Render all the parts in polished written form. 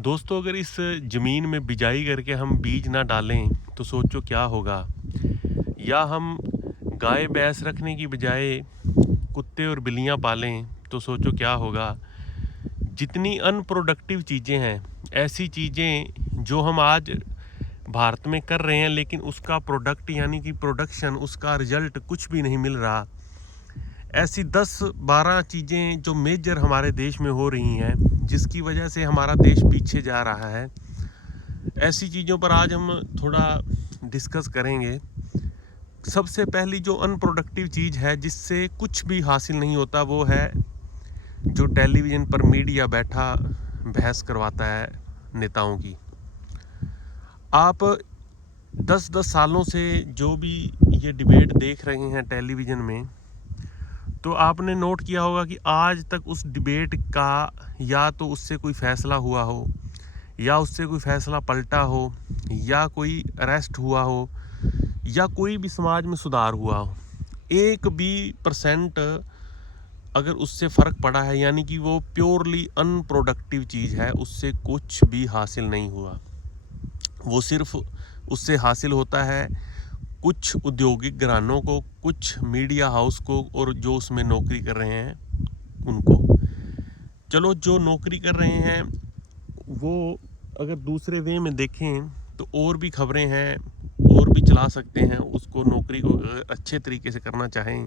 दोस्तों, अगर इस ज़मीन में बिजाई करके हम बीज ना डालें तो सोचो क्या होगा। या हम गाय भैंस रखने की बजाय कुत्ते और बिल्लियाँ पालें तो सोचो क्या होगा। जितनी अनप्रोडक्टिव चीज़ें हैं, ऐसी चीज़ें जो हम आज भारत में कर रहे हैं लेकिन उसका प्रोडक्ट यानी कि प्रोडक्शन, उसका रिजल्ट कुछ भी नहीं मिल रहा। ऐसी 10-12 चीज़ें जो मेजर हमारे देश में हो रही हैं, जिसकी वजह से हमारा देश पीछे जा रहा है। ऐसी चीज़ों पर आज हम थोड़ा डिस्कस करेंगे। सबसे पहली जो अनप्रोडक्टिव चीज़ है जिससे कुछ भी हासिल नहीं होता, वो है जो टेलीविज़न पर मीडिया बैठा बहस करवाता है नेताओं की। आप 10-10 सालों से जो भी ये डिबेट देख रहे हैं टेलीविज़न में, तो आपने नोट किया होगा कि आज तक उस डिबेट का या तो उससे कोई फ़ैसला हुआ हो, या उससे कोई फ़ैसला पलटा हो, या कोई अरेस्ट हुआ हो, या कोई भी समाज में सुधार हुआ हो। 1 भी परसेंट अगर उससे फ़र्क पड़ा है, यानी कि वो प्योरली अनप्रोडक्टिव चीज़ है, उससे कुछ भी हासिल नहीं हुआ। वो सिर्फ उससे हासिल होता है कुछ औद्योगिक घरानों को, कुछ मीडिया हाउस को, और जो उसमें नौकरी कर रहे हैं उनको। चलो, जो नौकरी कर रहे हैं वो अगर दूसरे वे में देखें तो और भी खबरें हैं, और भी चला सकते हैं उसको, नौकरी को अच्छे तरीके से करना चाहें,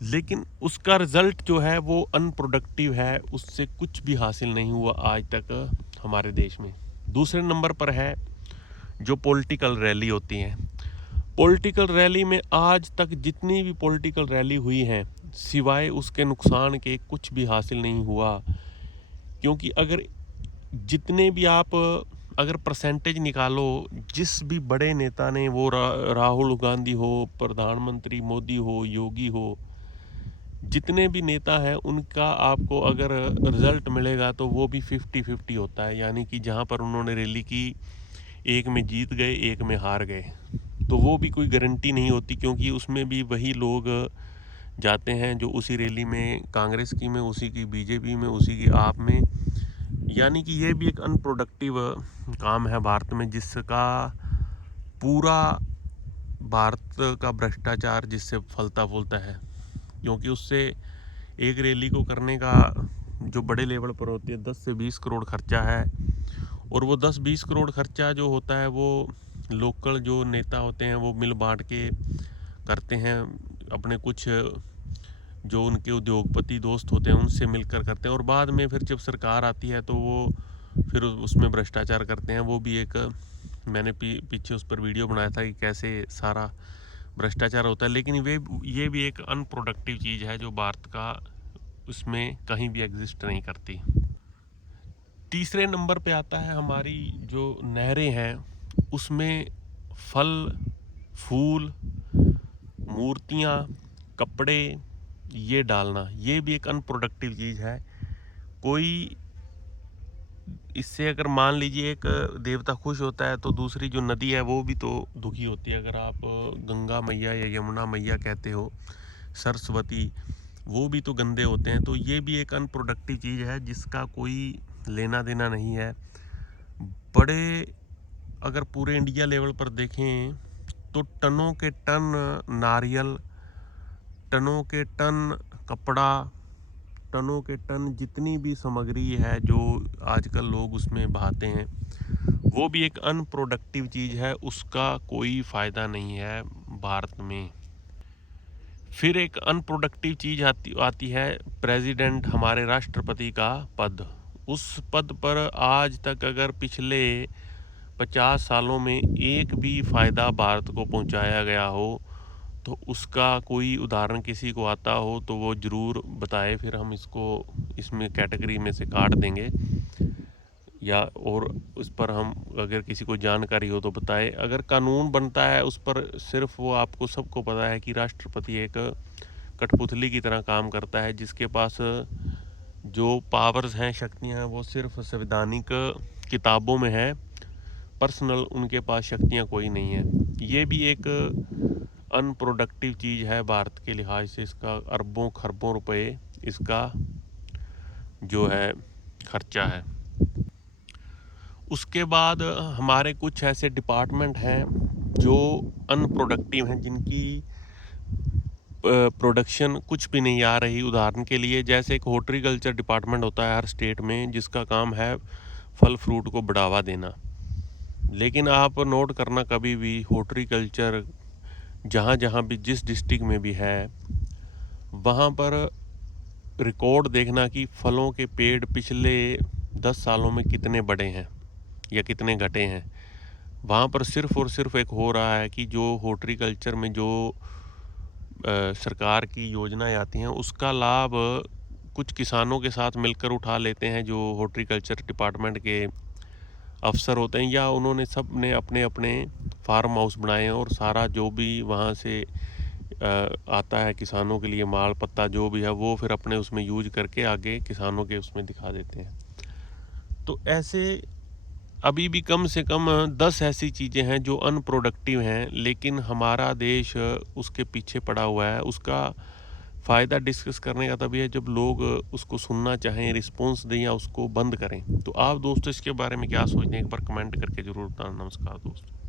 लेकिन उसका रिज़ल्ट जो है वो अनप्रोडक्टिव है, उससे कुछ भी हासिल नहीं हुआ आज तक हमारे देश में। दूसरे नंबर पर है जो पॉलिटिकल रैली होती हैं। पॉलिटिकल रैली में आज तक जितनी भी पॉलिटिकल रैली हुई हैं, सिवाय उसके नुकसान के कुछ भी हासिल नहीं हुआ। क्योंकि अगर जितने भी आप अगर परसेंटेज निकालो, जिस भी बड़े नेता ने, वो राहुल गांधी हो, प्रधानमंत्री मोदी हो, योगी हो, जितने भी नेता हैं उनका आपको अगर रिज़ल्ट मिलेगा तो वो भी 50-50 होता है। यानी कि जहाँ पर उन्होंने रैली की, एक में जीत गए, एक में हार गए। तो वो भी कोई गारंटी नहीं होती, क्योंकि उसमें भी वही लोग जाते हैं जो उसी रैली में कांग्रेस की में, उसी की बीजेपी में, उसी की आप में। यानी कि ये भी एक अनप्रोडक्टिव काम है भारत में, जिसका पूरा भारत का भ्रष्टाचार जिससे फलता फूलता है। क्योंकि उससे एक रैली को करने का जो बड़े लेवल पर होती है 10 से 20 करोड़ खर्चा है, और वो 10-20 करोड़ खर्चा जो होता है वो लोकल जो नेता होते हैं वो मिल बांट के करते हैं। अपने कुछ जो उनके उद्योगपति दोस्त होते हैं उनसे मिलकर करते हैं, और बाद में फिर जब सरकार आती है तो वो फिर उसमें भ्रष्टाचार करते हैं। वो भी एक मैंने पीछे उस पर वीडियो बनाया था कि कैसे सारा भ्रष्टाचार होता है। लेकिन ये भी एक अनप्रोडक्टिव चीज़ है जो भारत का उसमें कहीं भी एग्जिस्ट नहीं करती। तीसरे नंबर पे आता है हमारी जो नहरें हैं, उसमें फल, फूल, मूर्तियाँ, कपड़े ये डालना, ये भी एक अनप्रोडक्टिव चीज़ है। कोई इससे अगर मान लीजिए एक देवता खुश होता है तो दूसरी जो नदी है वो भी तो दुखी होती है। अगर आप गंगा मैया या यमुना मैया कहते हो, सरस्वती, वो भी तो गंदे होते हैं। तो ये भी एक अनप्रोडक्टिव चीज़ है जिसका कोई लेना देना नहीं है। बड़े अगर पूरे इंडिया लेवल पर देखें तो टनों के टन नारियल, टनों के टन कपड़ा, टनों के टन जितनी भी सामग्री है जो आजकल लोग उसमें बहाते हैं, वो भी एक अनप्रोडक्टिव चीज़ है, उसका कोई फ़ायदा नहीं है भारत में। फिर एक अनप्रोडक्टिव चीज़ आती आती है प्रेसिडेंट, हमारे राष्ट्रपति का पद। उस पद पर आज तक अगर पिछले 50 सालों में एक भी फ़ायदा भारत को पहुंचाया गया हो तो उसका कोई उदाहरण किसी को आता हो तो वो ज़रूर बताए, फिर हम इसको इसमें कैटेगरी में से काट देंगे, या और उस पर हम अगर किसी को जानकारी हो तो बताए। अगर कानून बनता है उस पर सिर्फ वो आपको सबको पता है कि राष्ट्रपति एक कठपुतली की तरह काम करता है, जिसके पास जो पावर्स हैं, शक्तियां हैं, वो सिर्फ संवैधानिक किताबों में है, पर्सनल उनके पास शक्तियां कोई नहीं है। ये भी एक अनप्रोडक्टिव चीज़ है भारत के लिहाज से। इसका अरबों खरबों रुपए इसका जो है खर्चा है। उसके बाद हमारे कुछ ऐसे डिपार्टमेंट हैं जो अनप्रोडक्टिव हैं, जिनकी प्रोडक्शन कुछ भी नहीं आ रही। उदाहरण के लिए जैसे एक हॉर्टिकल्चर डिपार्टमेंट होता है हर स्टेट में, जिसका काम है फल फ्रूट को बढ़ावा देना। लेकिन आप नोट करना कभी भी हॉर्टिकल्चर जहाँ जहाँ भी जिस डिस्ट्रिक्ट में भी है, वहाँ पर रिकॉर्ड देखना कि फलों के पेड़ पिछले 10 सालों में कितने बढ़े हैं या कितने घटे हैं। वहाँ पर सिर्फ़ और सिर्फ एक हो रहा है कि जो हॉर्टिकल्चर में जो सरकार की योजनाएं आती हैं, उसका लाभ कुछ किसानों के साथ मिलकर उठा लेते हैं जो हॉर्टिकल्चर डिपार्टमेंट के अफसर होते हैं, या उन्होंने सब ने अपने अपने फार्म हाउस बनाए हैं और सारा जो भी वहाँ से आता है किसानों के लिए माल पत्ता जो भी है, वो फिर अपने उसमें यूज करके आगे किसानों के उसमें दिखा देते हैं। तो ऐसे अभी भी कम से कम 10 ऐसी चीज़ें हैं जो अनप्रोडक्टिव हैं, लेकिन हमारा देश उसके पीछे पड़ा हुआ है। उसका फ़ायदा डिस्कस करने का तभी है जब लोग उसको सुनना चाहें, रिस्पॉन्स दें या उसको बंद करें। तो आप दोस्तों इसके बारे में क्या सोचते हैं, एक बार कमेंट करके ज़रूर बताना। नमस्कार दोस्तों।